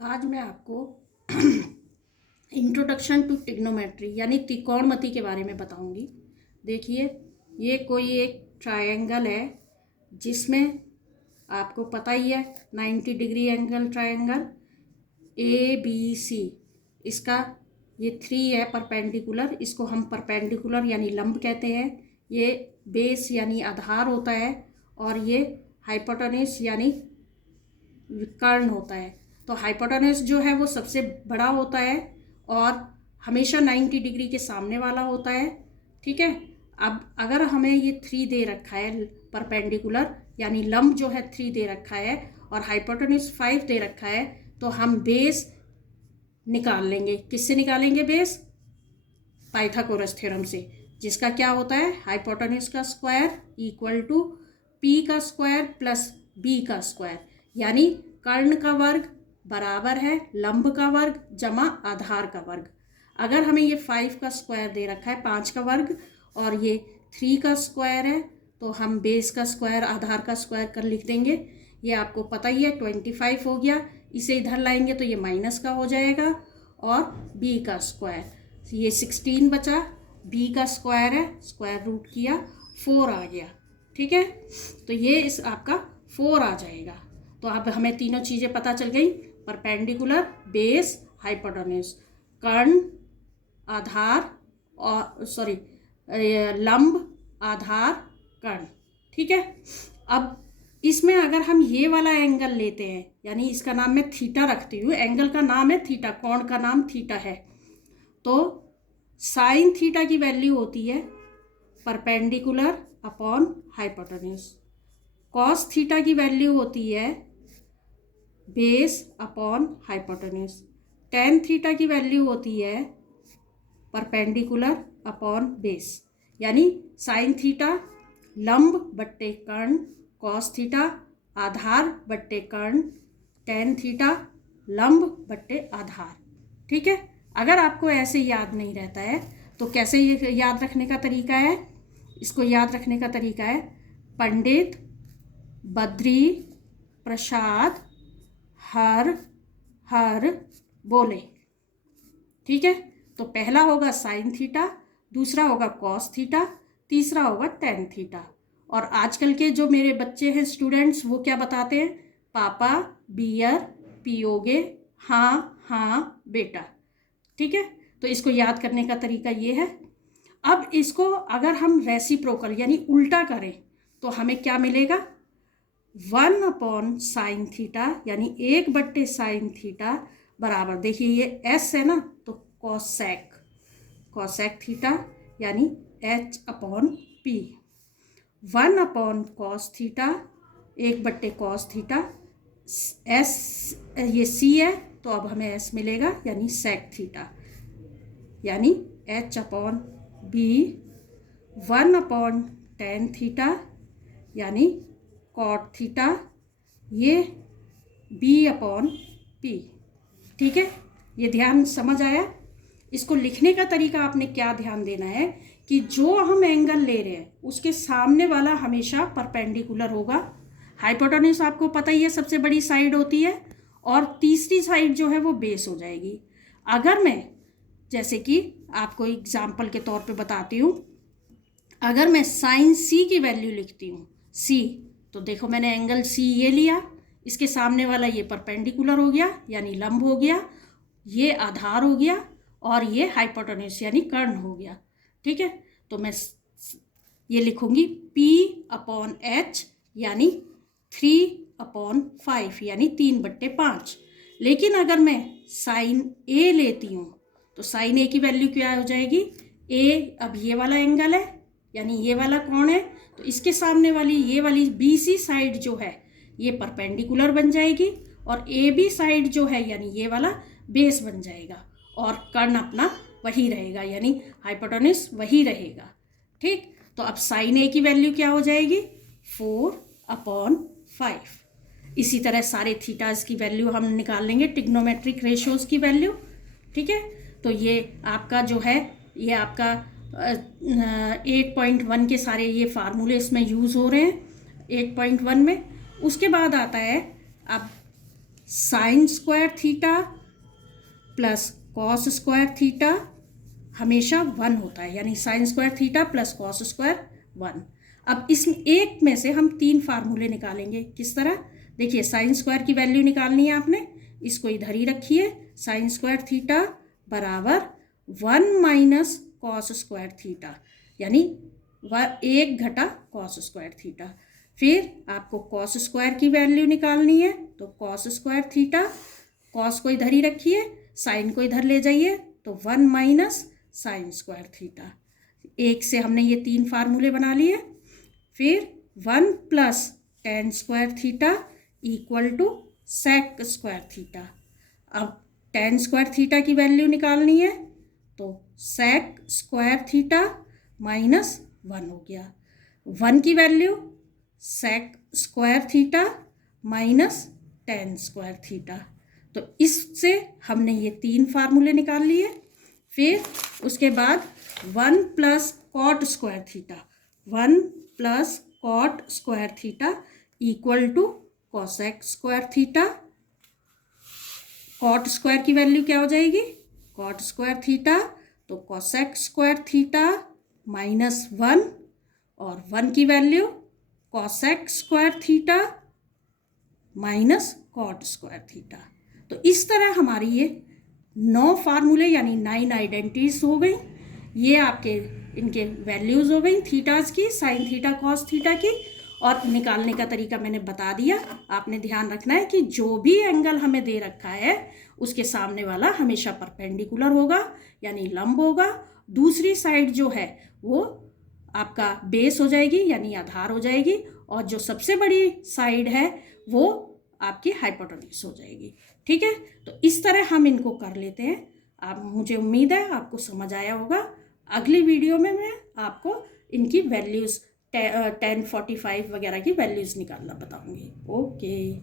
आज मैं आपको इंट्रोडक्शन टू ट्रिग्नोमेट्री यानी त्रिकोणमिति के बारे में बताऊंगी। देखिए, ये कोई एक ट्रायंगल है जिसमें आपको पता ही है 90 डिग्री एंगल ट्रायंगल ABC। इसका ये 3 है परपेंडिकुलर, इसको हम परपेंडिकुलर यानी लंब कहते हैं। ये बेस यानी आधार होता है और ये हाइपोटेन्यूज यानी कर्ण होता है। तो हाइपोटेन्यूज जो है वो सबसे बड़ा होता है और हमेशा 90 डिग्री के सामने वाला होता है। ठीक है, अब अगर हमें ये 3 दे रखा है परपेंडिकुलर यानी लंब जो है 3 दे रखा है और हाइपोटेन्यूज 5 दे रखा है, तो हम बेस निकाल लेंगे। किससे निकालेंगे बेस? पाइथागोरस थ्योरम से, जिसका क्या होता है हाइपोटेन्यूज का स्क्वायर इक्वल टू पी का स्क्वायर प्लस बी का स्क्वायर, यानी कर्ण का वर्ग बराबर है लंब का वर्ग जमा आधार का वर्ग। अगर हमें ये 5 का स्क्वायर दे रखा है 5 का वर्ग और ये 3 का स्क्वायर है, तो हम बेस का स्क्वायर आधार का स्क्वायर कर लिख देंगे। ये आपको पता ही है 25 हो गया। इसे इधर लाएंगे तो ये माइनस का हो जाएगा और बी का स्क्वायर ये 16 बचा। बी का स्क्वायर है, स्क्वायर रूट किया 4 आ गया। ठीक है, तो ये इस आपका 4 आ जाएगा। तो अब हमें तीनों चीज़ें पता चल गई, परपेंडिकुलर, बेस, हाइपोटेन्यूज, कर्ण, आधार और लंब, आधार, कर्ण। ठीक है, अब इसमें अगर हम ये वाला एंगल लेते हैं, यानी इसका नाम मैं थीटा रखती हूँ, एंगल का नाम है थीटा, कोण का नाम थीटा है, तो साइन थीटा की वैल्यू होती है perpendicular upon hypotenuse. Cos theta की वैल्यू होती है base upon hypotenuse. Tan theta की वैल्यू होती है परपेंडिकुलर अपॉन बेस, यानी साइन थीटा लंब बट्टे कर्ण, कॉस थीटा आधार बट्टे कर्ण, टेन थीटा लंब बट्टे आधार। ठीक है, अगर आपको ऐसे याद नहीं रहता है तो कैसे ये याद रखने का तरीका है? इसको याद रखने का तरीका है पंडित बद्री प्रसाद हर हर बोले। ठीक है, तो पहला होगा साइन थीटा, दूसरा होगा कॉस थीटा, तीसरा होगा टेन थीटा। और आजकल के जो मेरे बच्चे हैं स्टूडेंट्स, वो क्या बताते हैं? पापा बियर पियोगे, हाँ हाँ बेटा। ठीक है, तो इसको याद करने का तरीका ये है। अब इसको अगर हम रेसिप्रोकल यानी उल्टा करें तो हमें क्या मिलेगा? 1 अपॉन साइन थीटा यानी 1/साइन थीटा बराबर, देखिए ये एस है ना, तो कॉसेक थीटा यानी H upon P. 1 upon cos theta 1/कॉस थीटा, एस ये सी है तो अब हमें एस मिलेगा यानी सेक थीटा, यानी H upon B. 1 upon tan theta यानी कॉट थीटा, ये बी अपॉन पी। ठीक है, ये ध्यान समझ आया? इसको लिखने का तरीका आपने क्या ध्यान देना है कि जो हम एंगल ले रहे हैं उसके सामने वाला हमेशा परपेंडिकुलर होगा। हाइपोटेन्यूज आपको पता ही है सबसे बड़ी साइड होती है और तीसरी साइड जो है वो बेस हो जाएगी। अगर मैं जैसे कि आपको एग्जाम्पल के तौर पे बताती हूँ, अगर मैं साइन सी की वैल्यू लिखती हूँ सी, तो देखो मैंने एंगल सी ये लिया, इसके सामने वाला ये परपेंडिकुलर हो गया यानी लंब हो गया, ये आधार हो गया और ये हाइपोटेन्यूज यानी कर्ण हो गया। ठीक है, तो मैं ये लिखूंगी P अपॉन H यानी 3/5 यानी 3/5। लेकिन अगर मैं साइन A लेती हूँ तो साइन A की वैल्यू क्या हो जाएगी? A अब ये वाला एंगल है यानी ये वाला कोण है, तो इसके सामने वाली ये वाली BC साइड जो है ये परपेंडिकुलर बन जाएगी और AB साइड जो है यानी ये वाला बेस बन जाएगा और कर्ण अपना वही रहेगा यानी हाइपोटेन्यूज वही रहेगा। ठीक, तो अब साइन A की वैल्यू क्या हो जाएगी? 4/5। इसी तरह सारे थीटाज की वैल्यू हम निकाल लेंगे, ट्रिग्नोमेट्रिक रेशियोज की वैल्यू। ठीक है, तो ये आपका जो है ये आपका 8.1 के सारे ये फार्मूले इसमें यूज़ हो रहे हैं 8.1 में। उसके बाद आता है अब sine square theta plus cos square theta हमेशा 1 होता है, यानी sine square theta plus cos square 1। अब इस एक में से हम 3 फार्मूले निकालेंगे। किस तरह? देखिए, साइन स्क्वायर की वैल्यू निकालनी है आपने, इसको इधर ही रखिए। साइन स्क्वायर थीटा बराबर 1 माइनस कॉस स्क्वायर थीटा, यानी 1 घटा कॉस स्क्वायर थीटा। फिर आपको कॉस स्क्वायर की वैल्यू निकालनी है, तो कॉस स्क्वायर थीटा, कॉस को इधर ही रखिए, साइन को इधर ले जाइए, तो 1 माइनस साइन स्क्वायर थीटा। एक से हमने ये 3 फार्मूले बना लिए। फिर 1 plus tan square theta equal to sec square theta. अब टेन स्क्वायर थीटा की वैल्यू निकालनी है, तो सेक स्क्वायर थीटा माइनस 1 हो गया। 1 की value sec square theta minus tan square theta. तो इससे हमने ये 3 फार्मूले निकाल लिए। फिर उसके बाद 1 plus cot square theta, 1 plus cot square theta equal to cosec square theta. Cot square की वैल्यू क्या हो जाएगी? कॉट स्क्वायर थीटा, तो कॉसेक स्क्वायर थीटा माइनस 1, और 1 की value cosec square theta minus cot square theta. तो इस तरह हमारी ये 9 फार्मूले यानी 9 आइडेंटिटीज हो गई। ये आपके इनके वैल्यूज़ हो गई थीटाज की, साइन थीटा कॉस थीटा की, और निकालने का तरीका मैंने बता दिया। आपने ध्यान रखना है कि जो भी एंगल हमें दे रखा है उसके सामने वाला हमेशा परपेंडिकुलर होगा, यानी लंब होगा। दूसरी साइड जो है वो आपका बेस हो जाएगी, यानी आधार हो जाएगी, और जो सबसे बड़ी साइड है वो आपकी हाइपोटेन्यूज हो जाएगी। ठीक है, तो इस तरह हम इनको कर लेते हैं। आप, मुझे उम्मीद है आपको समझ आया होगा। अगली वीडियो में मैं आपको इनकी वैल्यूज़ 10, 45 वगैरह की वैल्यूज़ निकालना बताऊंगी। ओके।